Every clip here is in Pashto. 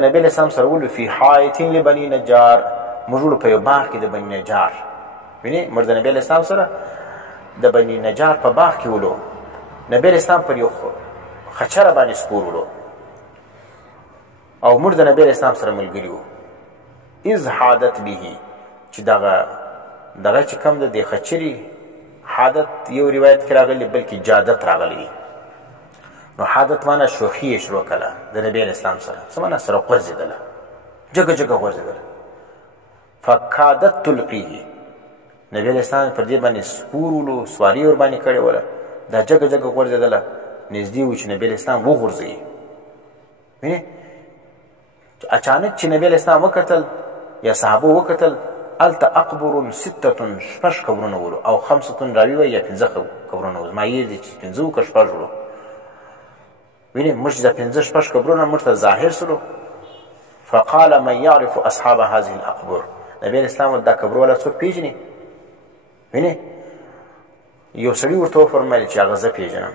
نبی علیہ السلام سره ولو فی حایط لبنی نجار، موږ ولو په یو باغ کې د بني نجار. وینې موږ د نبی علیہ السلام سره د بني نجار په باغ کې ولو. نبی علیہ السلام پر یو خچره باندې سپور ولو او موږ د نبی علیہ السلام سره ملګري وو. اذ حادت به، چې دغه چې کوم د دې خچرې حادت یو روایت کې راغلی بلکې جادت راغلی. نو حادت معنا شوخي یې شروع کړه د نبی علیہ السلام سره، څه معنا سره غورځېدله، جګه جګه غورځېدله. فکادت تلقیه، نبی علیہ السلام پر دې باندې سپور ولو، سواري ور باندې کړې وله، دا جګه جګه غورځېدله. نږدې و چې نبی علیہ السلام وغورځوي. وینې اچانک چې نبی علیہ السلام وکتل یا صحابه وکتل، الته اقبر سته، شپږ قبرونه ولو، او خمسه راوي وایي یا 5 قبرونه وو. زما یې دي چې 5 که 6 ولو. وینې موږ چې دا 5-6 قبرونه موږ ته ظاهر سلو. فقال من يعرف اصحاب هذه الاقبر، نبی علیہ السلام دا قبر والا څوک پیژني؟ وینې یو سړي ورته وفرمیل چې هغه زه پیژنم،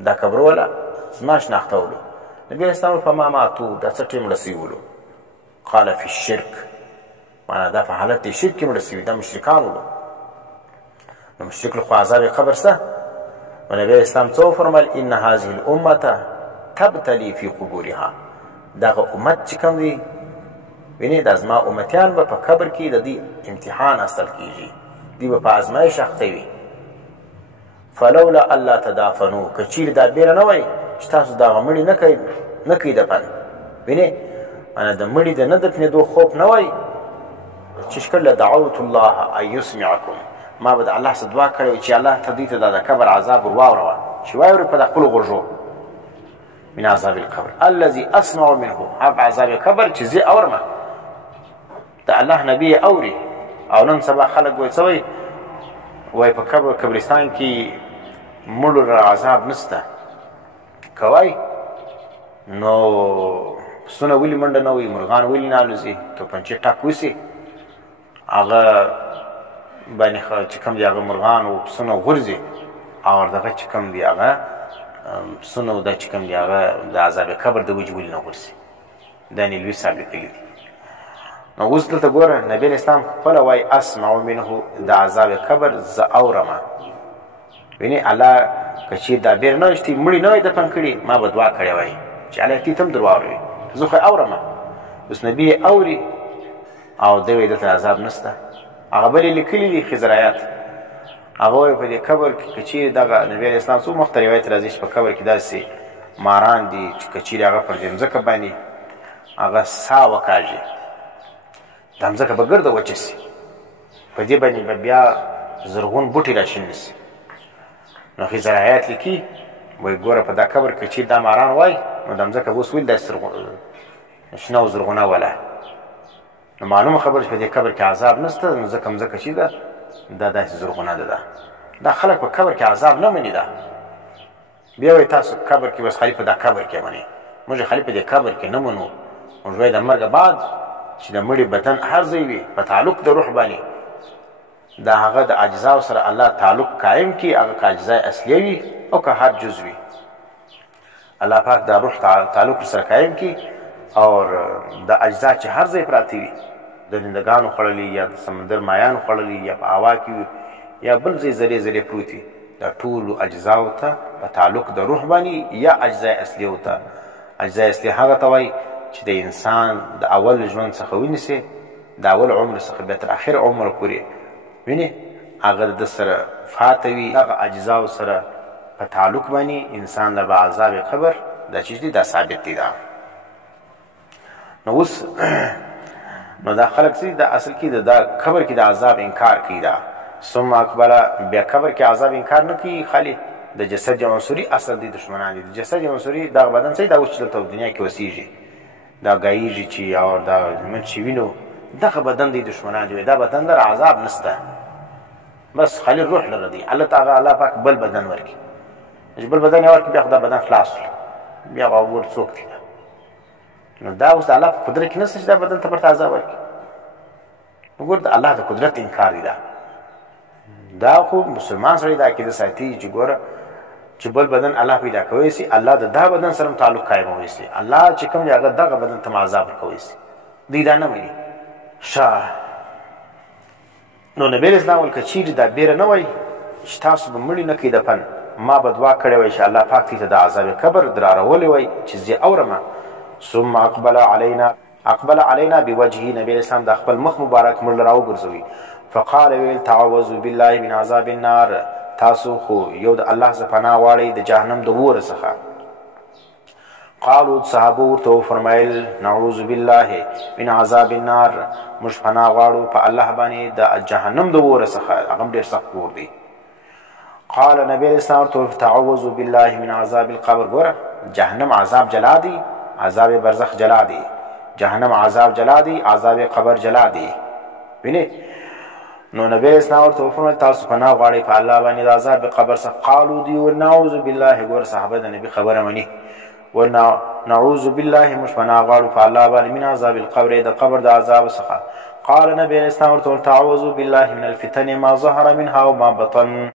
دا قبر والا زما شناخته ولو. نبی علیہ السلام فما ماتو، دا څه ټیم مړه سوي ولو؟ قال فی الشرک، معنا دا په حالت د شرک کې مړه سوي، دا مشرکان ولو. نو مشرک له خو عذاب قبر سته. و نبی اسلام څه وفرمیل؟ ان هذه الامه تبتلی فی قبورها، دغه امت چې کوم دی وینې دا زما امتیان به په قبر کې د دې امتحان اصل کیږي، دی به په ازمایش اخته وي. فلولا الله تدافنوا، که چیرې دا بیره نه وای چې تاسو دغه مړي نه کوي دفن، وینې معنا د مړي د نه دفنېدو خوف نه وای، چې شکر لدعوت الله ان یسمعکم، ما به د الله څخه دعا کړې وي چې الله ته دوی ته د قبر عذاب ور واوروه، چې واوري په خپلو غوږو من عذاب القبر الذي اسمع منه، هغه عذاب قبر چې زه اورمه د الله نبی اوري. او نن سبا خلک وایي څه وایي په قبرستان کې مړو را عذاب نشته، کوای نو پسونه ولې منډه نه وي، مرغان ولې نه الوځي، توپنچې ټک وسي، هغه باندې چې کوم دی هغه مرغان او پسونه غورځي، او دغه چې کوم دی هغه پسونه او دا چې کوم دی هغه د عذاب قبر د وجې ولې نه غورځي. دا نیلوي صاحب لیکلي دي. نو اوس دلته ګوره نبی علیہ السلام خپله وایي اسمع منه، د عذاب قبر زه اورمه. وینې الله که چیرې دا بیره نه وای چې مړي نه وای دفن کړي، ما به دعا کړې وای چې الله تی ته هم در واوروي، زه خو یې اورمه. اوس نبي یې اوري او دی وایي دلته عذاب نشته. هغه بلې لیکلي دي خضرایات، هغه وایي په دې قبر کې که چیرې دغه نبي علیه السلام څو مخته روایت راځي چې په قبر کې داسې ماران دي چې که چیرې هغه پر دې مځکه باندې هغه ساه وکاږي، دا مځکه به ګرده وچه سي، په دې باندې به بیا زرغون بوټي راشین سي. نو خضرایات لیکي وایي ګوره په دا قبر کې چې دا ماران وای نو دا مځکه اوس ولې داسې شنه او زرغونه وله. نو معلومه خبره چې په دې قبر کې عذاب نشته، نو ځکه چې ده دا داسې زرغونه ده. دا خلک په قبر کې عذاب نه مني. ده بیا وایي تاسو قبر کې بس خالي په دا قبر کې مني، موږ خالي په دې قبر کې نه منو. موږ وایي د مرګ بعد چې د مړي بدن هر ځای وي په تعلق د روح باندې، دا هغه د اجزاو سره الله تعلق قائم کی، هغه که اجزای اصلیه وي او که هر جز وي، الله پاک دا روح تعلق سره قائم کی. او د اجزا چې هر ځای پراته وي، د رندګانو خوړلي یا د سمندر مایانو خوړلي یا په هوا کې یا بل ځای ذرې ذرې پروت وي، دا ټولو اجزاو ته په تعلق د روح باندې یا اجزای اصلیو ته. اجزای اصلیه هغه ته وایي چې د انسان د اول ژوند څخه ونیسي، د اول عمر څخه بیا تر اخر عمر پورې وینې هغه د سره فاته وي، هغه اجزاو سره په تعلق باندې انسان له به عذاب قبر دا چیز دی، دا ثابت دی. دا نو اوس نو دا خلک چې دا اصل کې دا قبر کې د عذاب انکار کوي. دا ثم اکبره بیا قبر کې عذاب انکار نه کوي، خالی د جسد عنصري اصل دی دشمنان دي. د جسد عنصري دا بدن چې دا اوس دلته دنیا کې وسیږي، دا گاییږي چې او دا من چې وینو دغه بدن دی دشمنان دي، دا بدن در عذاب نسته، بس خالی روح لره دی. الله تعالی الله پاک بل بدن ورکی، چې بل بدن ورکی بیا خدا بدن خلاص بیا غوړ څوک دی. نو دا اوس الله په قدرت کې نشته چې دا بدن ته پرته عذاب ورکی. وګور د الله د قدرت انکار دی. دا خو مسلمان سره دا عقیده ساتي چې ګوره چې بل بدن الله پیدا کوي سي الله د دا بدن سره تعلق قائموي سي الله چې کوم هغه دغه بدن ته عذاب کوي سي دی دا نه وایي شاه نو نبی اسلام ول کچیر دا بیر نه وای چې تاسو به مړی نه کې دفن ما به دعا کړې وای چې الله پاک ته د عذاب قبر درارولې وای چې زه اورم ثم اقبل علينا بوجهه نبی اسلام د خپل مخ مبارک مړ راو ګرځوي فقال ويل تعوذوا بالله من عذاب النار تاسو خو یو د الله څخه پناه واړئ د جهنم د اور څخه قالوا صحابه ورته فرمایل نعوذ بالله من عذاب النار موږ پناه غواړو په الله باندې د جهنم د اور څخه هغه ډېر سخت اور دی قال نبی اسلام ورته تعوذوا بالله من عذاب القبر ګوره جهنم عذاب جلا دی عذاب برزخ جلا دی جهنم عذاب جلا دی عذاب قبر جلا دی ویني نو نبی اسلام ورته فرمایل تاسو پناه غواړئ په الله باندې د عذاب قبر څخه قالوا دی ونعوذ بالله ګوره صحابه د نبی خبره مني ونعوذ بالله مش پناه غواړو په الله باندې من عذاب القبر د قبر د عذاب څخه قال نبی اسلام ورته تعوذوا بالله من الفتن ما ظهر منها وما بطن